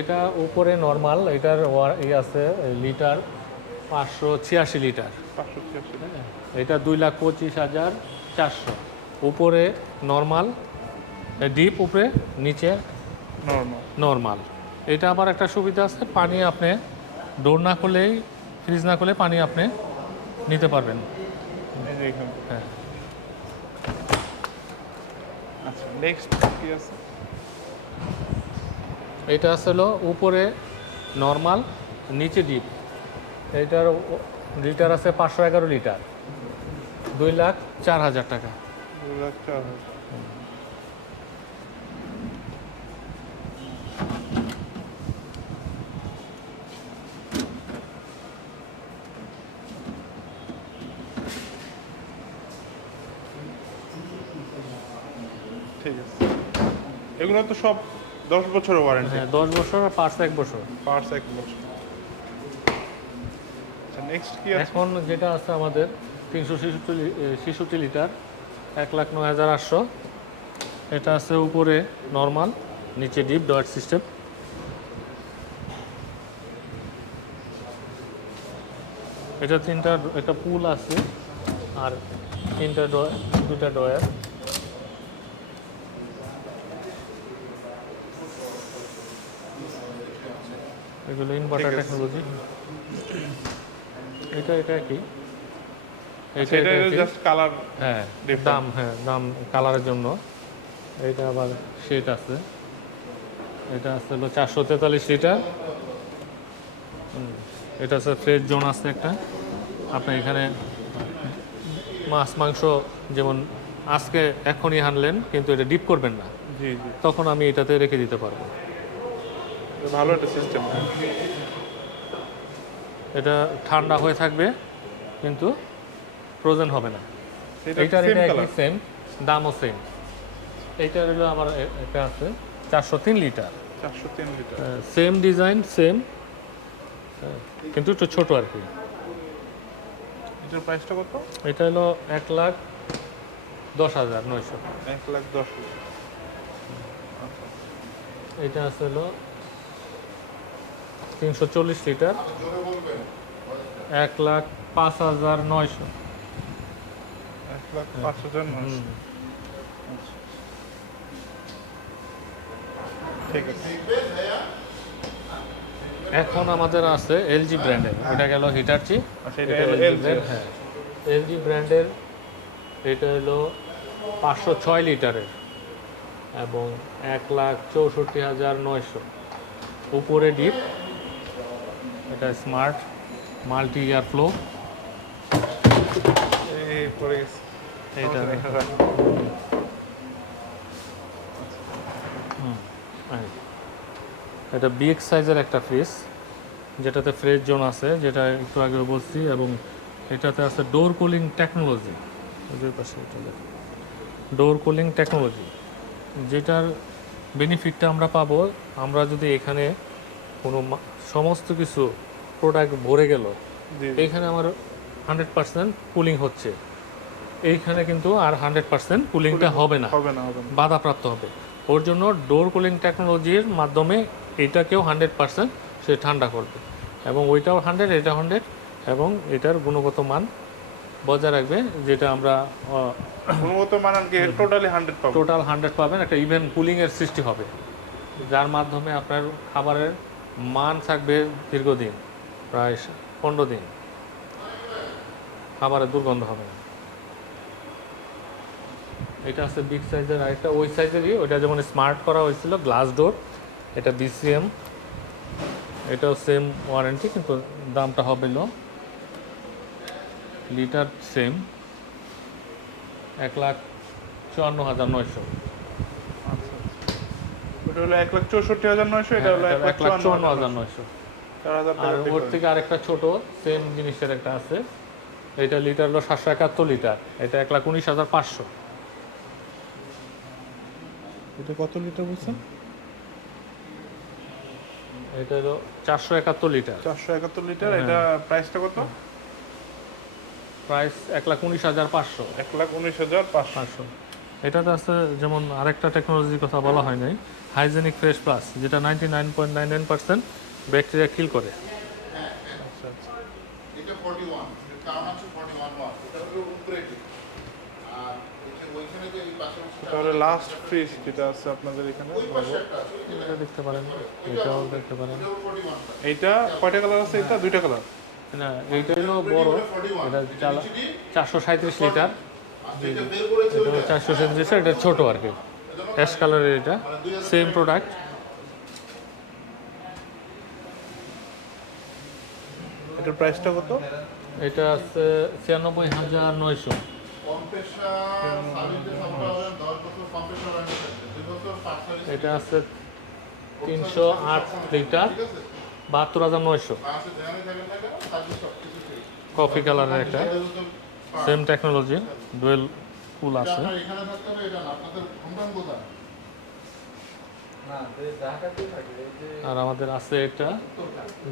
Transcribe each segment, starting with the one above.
এটা উপরে নর্মাল, এটার আছে লিটার 586 লিটার। 586। এটা 2,25,400। উপরে নর্মাল, ডিপ উপরে, নিচে নর্মাল। এটা আবার একটা সুবিধা আছে, পানি আপনি ডোর না করলেই, ফ্রিজ না করলে পানি আপনি নিতে পারবেন। হ্যাঁ। আচ্ছা, নেক্সট কি আছে? এটা আসলে উপরে নর্মাল, নিচে ডিপ। এইটার লিটার আছে 511 লিটার, 2,04,000 টাকা। 2,04,000। ঠিক আছে, এগুলো তো সব 10 বছরের ওয়ারেন্টি। হ্যাঁ, 10 বছর আর পার্টস 1 বছর। পার্টস 1 বছর। আচ্ছা, নেক্সট কি আছে? এখন যেটা আছে আমাদের 366 লিটার, 1,09,800। এটা আছে উপরে নর্মাল, নিচে ডিপ ডয়েট সিস্টেম। এটা একটা পুল আছে আর দুটা ডয়ার। এগুলো ইনভার্টার টেকনোলজি। এটা কি? এটা জাস্ট কালার। হ্যাঁ, দাম কালারের জন্য। এটা আবার শেড আছে। এটা আছে হলো 443 লিটার। এটা আছে ফ্রেশ জোন আছে একটা। আপনি এখানে মাছ মাংস যেমন আজকে এখনই আনলেন, কিন্তু এটা ডিপ করবেন না, জি, তখন আমি এটাতে রেখে দিতে পারবো। ভালো একটা সিস্টেম। এটা ঠান্ডা হয়ে থাকবে, কিন্তু ফ্রোজেন হবে না। এইটার এটা একই সেম, দামও সেম। এইটার হলো আমার একটা আছে 403 litre. 403 litre, same design, same, কিন্তু একটু ছোট আর কি। এটার প্রাইসটা কত? এটা হলো 1,10,900। 1,10,000। এটা আছে হলো 340 লিটার, 1,05,900। 1,05,900। ঠিক আছে। এখন আমাদের আছে এলজি ব্র্যান্ডের, ওটা গেল হিটারচি। হ্যাঁ, এলজি ব্র্যান্ডের এটা হলো 506 লিটারের এবং 1,64,900। উপরে ডিপ, এটা স্মার্ট মাল্টি এয়ার ফ্লো। এইটা এটা বিগ সাইজের একটা ফ্রিজ, যেটাতে ফ্রেশ জোন আছে, যেটা একটু আগে বলছি, এবং এটাতে আছে ডোর কুলিং টেকনোলজি। ওদের পাশে এটা ডোর কুলিং টেকনোলজি, যেটার বেনিফিটটা আমরা পাবো, আমরা যদি এখানে কোনো সমস্ত কিছু প্রোডাক্ট ভরে গেল, এইখানে আমার 100% কুলিং হচ্ছে, এইখানে কিন্তু আর 100% কুলিংটা হবে না, বাধাপ্রাপ্ত হবে। ওর জন্য ডোর কুলিং টেকনোলজির মাধ্যমে এটাকেও 100% সে ঠান্ডা করবে, এবং ওইটাও 100, এটা 100, এবং এটার গুণগত মান বজায় রাখবে, যেটা আমরা গুণগত মান টোটালি 100 পাবেন। টোটাল 100 পাবেন। একটা ইভেন কুলিংয়ের সৃষ্টি হবে, যার মাধ্যমে আপনার খাবারের মান থাকবে দীর্ঘদিন, প্রায় 15 দিন খাবারের দুর্গন্ধ হবে না। এটা আছে বিগ সাইজের, আরেকটা ওই সাইজেরই, ওইটা যেমন স্মার্ট করা হয়েছিল, গ্লাস ডোর। এটা BCM, এটাও সেম ওয়ারেন্টি, কিন্তু দামটা হবে লিটার সেম 1,54,900। ওটা হলো 1,64,900, এটা হলো 1,54,900। আর ওর থেকে আরেকটা ছোট সেম জিনিসের একটা আছে, এটা লিটার হলো 771 লিটার, এটা 1,19,500। এটা কত লিটার বলছেন? এটা হলো 471 লিটার। 471 লিটার। এটা প্রাইসটা কত? প্রাইস 1,19,500। 1,19,500। এটাতে আছে যেমন আরেকটা টেকনোলজির কথা বলা হয় নাই, হাইজেনিক ফ্রেশ প্লাস, যেটা 99.99% ব্যাকটেরিয়া কিল করে। আচ্ছা আচ্ছা। এটা 41 এর কারণ আছে 41 ওয়াট এটা হলো উপরেটি আর ওইখানে যে এই পাশে তাহলে লাস্ট ফ্রিজ যেটা আছে আপনাদের এখানে ওই পাশে একটা আছে এটা দেখতে পারেন, এটাও দেখতে পারেন। এটা 41 এইটা কয়টা কালার আছে? এটা দুইটা কালার। না, এইটা হলো বড়, এটা 437 লিটার, আচ্ছা এটা বের করেছে এটা হলো 437, এটা ছোট আর কি, অ্যাশ কালারের। এটা সেম প্রোডাক্ট। এটার প্রাইসটা কত? এটা আছে 96,900। কম্প্রেসার সার্ভিসে সাপোর্ট হবে 10 বছর কম্প্রেসার ওয়ারেন্টি থাকবে 2 বছর পার্টস সার্ভিস। এটা আছে 308 লিটার, 72,900। আছে জানেন থাকবে না সার্ভিস সব কিছু ফ্রি। কফি কালারের একটা, সেম টেকনোলজি, ডুয়েল কুল আছে। আপনার এখানে থাকতে হবে এটা না, আপনাদের হোমটাউন কোথায়? আর আমাদের আছে এটা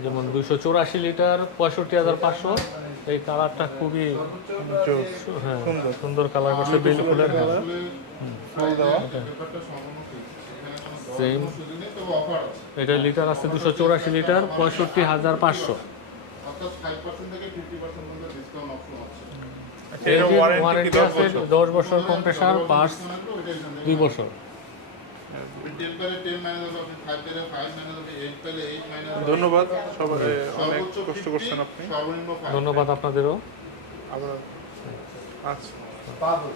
যেমন 284 লিটার, 65,500। এই কালারটা খুবই হ্যাঁ সুন্দর কালার করছে, বিল ফুলের কালার। ফুল দেওয়া। ব্যাপারটা সম্পূর্ণ ফ্রি। এখানে কোনো সেম, সুযোগ নেই, তবে অফার আছে। এটা লিটার আছে 284 লিটার, 65,500। অর্থাৎ 5% থেকে 50% পর্যন্ত ডিসকাউন্ট অপশন আছে। আচ্ছা, এর ওয়ারেন্টি ওয়ারেন্টি 10 আছে বছর। 10 বছর, কম্প্রেসার পার্টস 2 বছর। 10 পেলে 10 মাইনাস হবে, আপনি 5 পেলে 5 মাইনাস হবে, 8 পেলে 8 মাইনাস হবে। ধন্যবাদ সবাই, অনেক সর্বোচ্চ কষ্ট 50, করছেন আপনি। সর্বনিম্ন 5। ধন্যবাদ আপনাদেরও। আবার আচ্ছা। পাবো।